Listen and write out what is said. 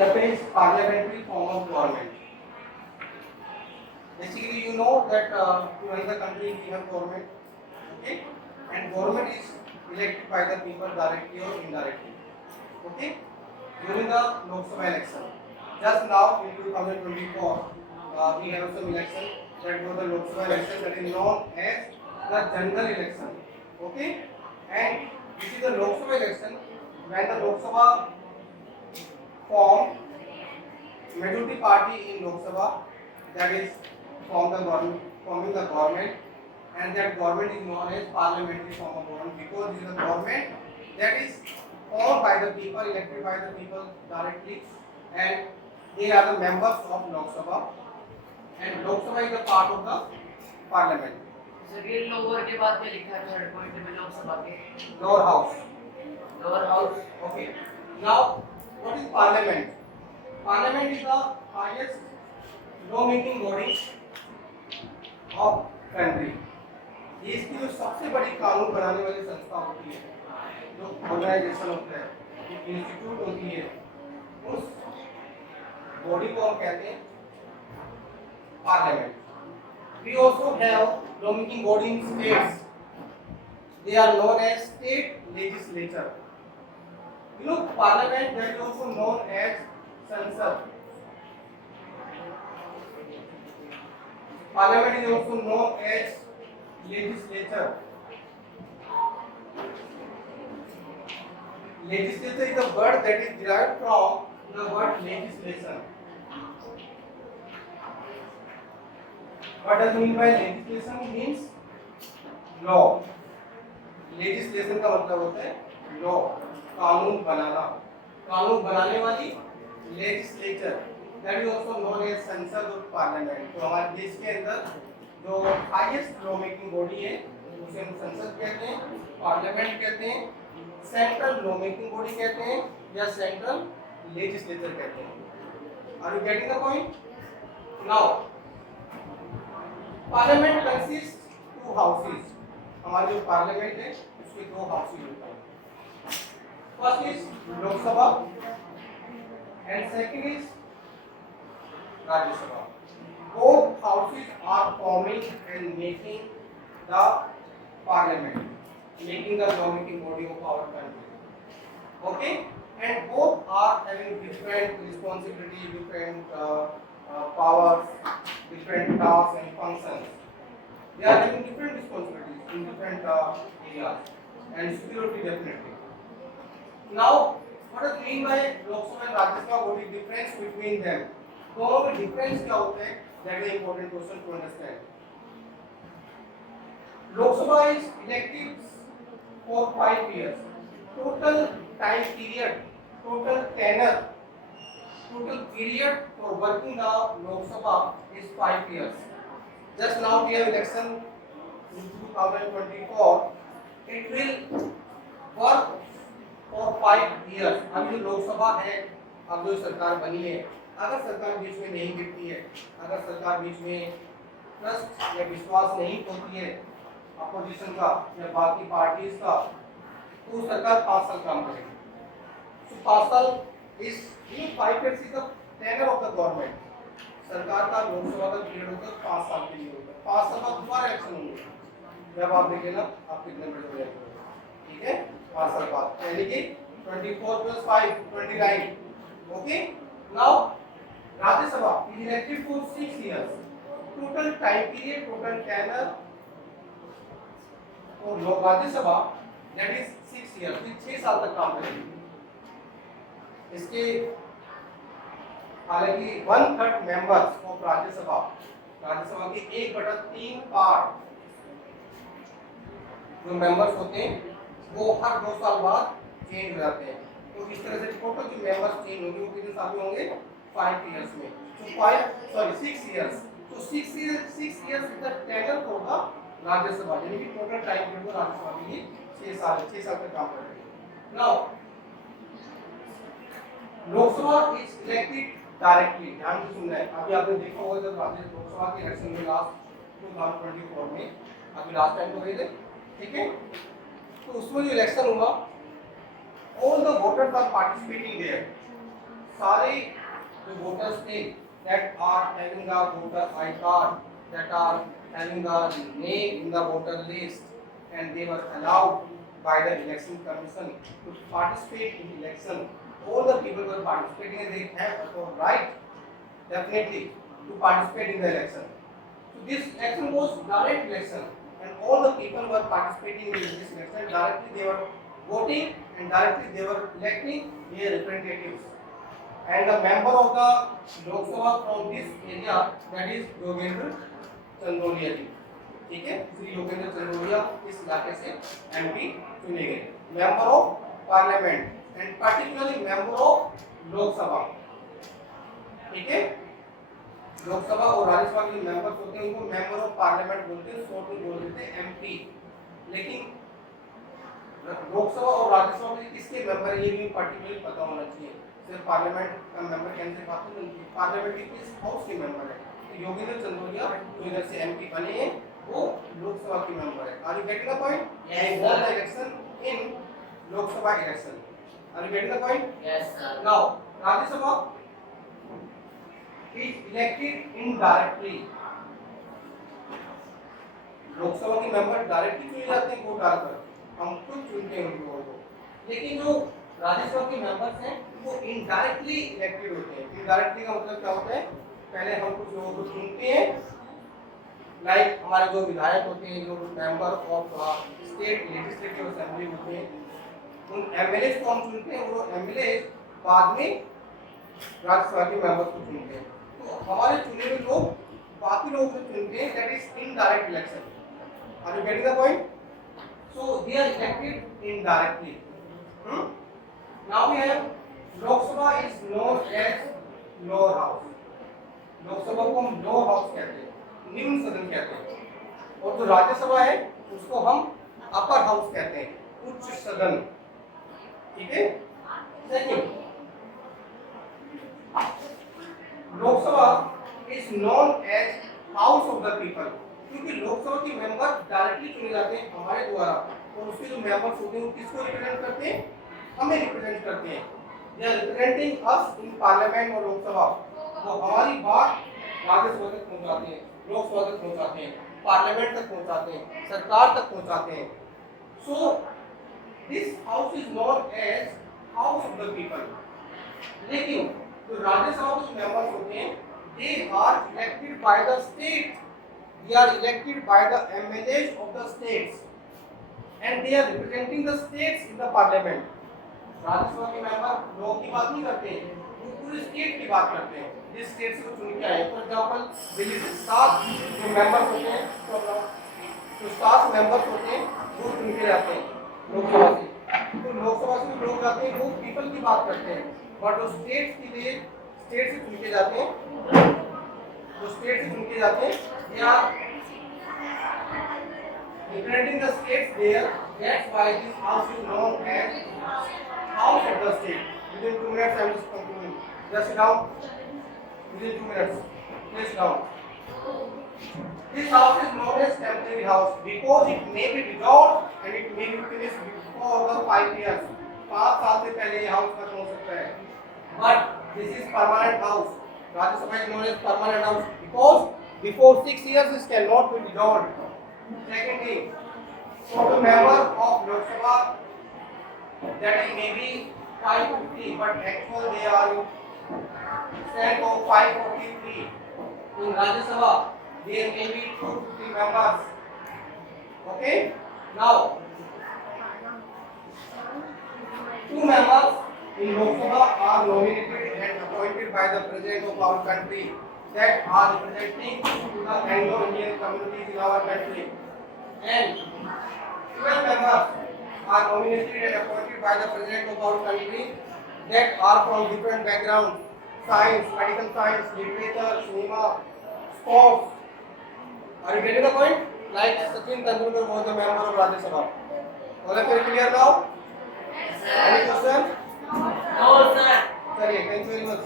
Japanese parliamentary form of government. Basically, you know that in another country we have government, okay, and government is elected by the people directly or indirectly, okay. During the Lok Sabha election, just now in 2024, we have some election that was the Lok Sabha election that is known as the general election, okay. And this is the Lok Sabha election when the Lok Sabha form majority party in Lok Sabha, that is forming the government, and that government is known as parliamentary form of government because it is a government that is formed by the people, elected by the people directly, and they are the members of Lok Sabha, and Lok Sabha is a part of the parliament. Sir ये lower के बाद में लिखा है third point में लोकसभा के Lower house. Lower house Okay. Now, what is parliament? Parliament is the highest law-making body of country. देश की जो सबसे बड़ी कानून बनाने वाली संस्था होती है, जो ऑर्गेनाइजेशन होता है, जो इंस्टीट्यूट होती है, उस बॉडी को हम कहते हैं parliament. We also have law-making body in states. They are known as state legislature. You know, parliament that is also known as Sansad. Parliament is also known as legislature. Legislature is a word that is derived from the word legislation. What does mean by legislation? Means law. Legislation का मतलब होता है law, कानून बनाना. कानून बनाने वाली legislature, that is also known as संसद और पार्लियामेंट. तो हमारे देश के अंदर जो हाईएस्ट लॉ मेकिंग बॉडी है उसे हम संसद कहते हैं, पार्लियामेंट कहते हैं, सेंट्रल लॉ मेकिंग बॉडी कहते हैं या सेंट्रल लेजिस्लेचर कहते हैं. Are you getting the point? Now parliament consist two houses. हमारे जो पार्लियामेंट है उसके दो हाउसेस होते हैं. First is Lok Sabha and second is Rajya Sabha. Both houses are forming and making the parliament, making the law-making body of our country. Okay, and both are having different responsibilities, different powers, different tasks and functions. They are having different responsibilities in different areas, and security definitely. Now, what does mean by Lok Sabha and Rajya Sabha? What is difference between them? दोनों में difference क्या होता है? That is an important question to understand. Lok Sabha is elected for 5 years. Total time period, total tenure, total period for working the Lok Sabha is 5 years. Just now we have election in 2024. It will work for 5 years. अभी जो लोक सभा है, अब जो सरकार बनी है, अगर सरकार बीच में नहीं गिरती है, अगर सरकार बीच में ट्रस्ट या विश्वास नहीं होती है अपोजिशन का या बाकी पार्टीज का, तो सरकार 5 साल काम करेगी. So 5 साल इस 5 years is the tenure of the government. सरकार का लोकसभा का पीरियड होता है 5 साल के लिए होता है. 5 साल बाद दोबारा इलेक्शन होंगे. जब आप देखें ना आप कितने बड़े हो जाएंगे. ठीक है, 5 साल बाद यानी कि 24 + 5 29. Okay. Now Rajya Sabha is elected for 6 years. Total time period, total tenure for Rajya Sabha that is 6 years. 6 साल तक काम करेगी. इसके हालांकि 1/3 मेंबर्स ऑफ राज्यसभा के 1/3 पार्ट जो मेंबर्स होते हैं वो हर 2 साल बाद चेंज हो जाते हैं. तो इस तरह से टोटल जो मेंबर्स चेंज होंगे वो कितने साल में होंगे? 5 years में. तो 6 years. तो 6 years is the tenure for the Rajya Sabha, यानी कि टोटल टाइम पीरियड को राज्यसभा के लिए 6 साल तक काम करेगी. Now Lok Sabha is elected directly. ध्यान से सुनना है. अभी आपने देखा होगा जब लोकसभा के इलेक्शन में लास्ट 2024 में अभी लास्ट टाइम तो गए थे. ठीक है, तो उसमें जो इलेक्शन हुआ, all the voters are participating there. सारे जो वोटर्स थे that are having a voter ID card, that are having a name in the voter list, and they were allowed by the election commission to participate in election. All the people were participating and they have a right definitely to participate in the election. So this election was direct election and all the people were participating in this election. Directly they were voting and directly they were electing their representatives. And the member of the Lok Sabha from this area, that is Yogendra Chandolia जी, ठीक है, श्री योगेंद्र चंदोलिया इस इलाके से MP चुने गए, member of parliament and particularly member of Lok Sabha, ठीक है। लोकसभा और राज्यसभा के मेंबर्स होते हैं उनको मेंबर ऑफ पार्लियामेंट बोलते हैं, शॉर्ट में बोल देते हैं एमपी। लेकिन लोकसभा और राज्यसभा में किसके मेंबर है ये भी पर्टिकुलरली पता होना चाहिए। सिर्फ पार्लियामेंट का मेंबर कहने से बात नहीं, पार्लियामेंट के किस हाउस के मेंबर है। तो योगेंद्र चंदोलिया जो इधर से एमपी बने हैं वो लोकसभा के मेंबर है। Are you getting the point? Yes, won sir. the election in Lok Sabha election. Are you getting the point? Yes, sir. Now Rajya Sabha is elected indirectly. Lok Sabha के मेंबर डायरेक्टली चुने जाते हैं वोट डालकर, हम खुद चुनते हैं उनको वोट को। लेकिन जो राज्यसभा के मेंबर्स हैं वो इनडायरेक्टली इलेक्टेड होते हैं। इनडायरेक्टली का मतलब क्या होता है, पहले हम कुछ लोगों को चुनते हैं, लाइक हमारे जो विधायक होते हैं, जो member of state legislative assembly होते हैं, उन एमएलए को हम चुनते हैं, वो एमएलए बाद में राज्यसभा के मेंबर्स को चुनते हैं। तो हमारे चुने हुए लोग बाकी लोगों को चुनते हैं, that is indirect election. Are you getting the point? So they are elected indirectly. Now we have Lok Sabha is known as lower house. Lok Sabha को हम लोअर हाउस कहते हैं, निम्न सदन कहते हैं, और जो राज्यसभा है उसको हम अपर हाउस कहते हैं, उच्च सदन, ठीक है। Second, Lok Sabha is known as house of the people, क्योंकि लोकसभा के मेंबर डायरेक्टली चुने जाते हैं हमारे द्वारा, और उसके जो मेंबर्स होते हैं वो किसको रिप्रेजेंट करते हैं, हमें रिप्रेजेंट करते हैं। They are representing us in parliament और लोकसभा। वो हमारी बात राज्यसभा तक पहुंचाते हैं, लोकसभा तक पहुंचाते हैं, पार्लियामेंट तक पहुंचाते हैं, सरकार तक पहुंचाते हैं। So this house is known as house of the people. लेकिन तो राज्यसभा के मेंबर्स होते हैं, they are elected by the state, they are elected by the MLAs of the states and they are representing the states in the parliament. Rajya Sabha के member लोग की बात नहीं करते हैं, वो पूरे स्टेट की बात करते हैं, जिस स्टेट से वो चुन के आए। फॉर एग्जांपल दिल्ली से 7 जो मेंबर्स होते हैं, तो 7 मेंबर्स होते हैं वो चुन के जाते हैं लोकसभा से। तो लोकसभा से लोग जाते हैं वो पीपल की बात करते हैं, बट जो स्टेट्स के लिए स्टेट से चुन के जाते हैं, जो स्टेट से चुन के जाते हैं या representing the states there, that's why this house is known as house of the state. Within 2 minutes I will just conclude. Just sit down. Within 2 minutes. Please sit down. This house is known as temporary house because it may be dissolved and it may be finished before the 5 years. 5 साल से पहले ये house खत्म हो सकता है, but this is permanent house. Rajya Sabha is known as permanent house because before 6 years this cannot be dissolved. Secondly, total member of Lok Sabha, that is maybe 550, but actual they are stand for 543. In Rajya Sabha there may be 250 members. Okay, now 2 members in Lok Sabha are nominated and appointed by the President of our country that are representing to the Anglo-Indian communities in our country. And 12 members are nominated and appointed by the President of our country that are from different backgrounds: science, medical science, literature, cinema, sports. Are you getting the point? Like Sachin Tendulkar was a member of Rajya Sabha. All of you clear now? Any question? No, sir. चलिए, thank you very much.